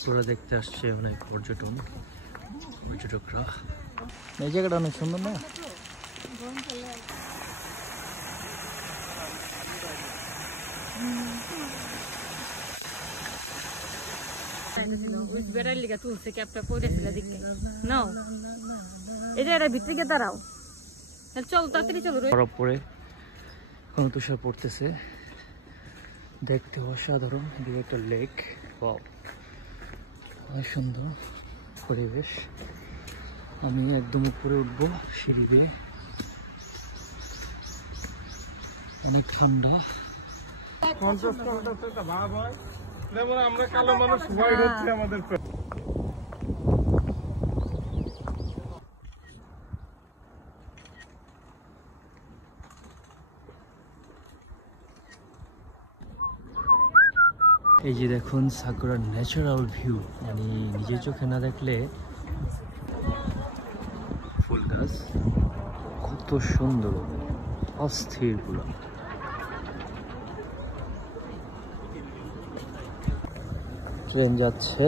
Sakura দেখতে আসছে অনেক পর্যটকরা। এই জায়গাটা অনেক সুন্দর না? বরফ পরে কোনো তুষার পড়তেছে, দেখতে অসাধারণ। এদিকে একটা লেক, অনেক সুন্দর পরিবেশ। আমি একদম উপরে উঠবো সিঁড়ি বেয়ে, অনেক ঠান্ডা। আমরা কালো মানুষ হোয়াইট হচ্ছে আমাদের। এই যে দেখুন সাকুরার ন্যাচারাল ভিউ, মানে নিজের চোখে না দেখলে। ফুল গাছ কত সুন্দর, অস্থির পুরো। ট্রেন যাচ্ছে।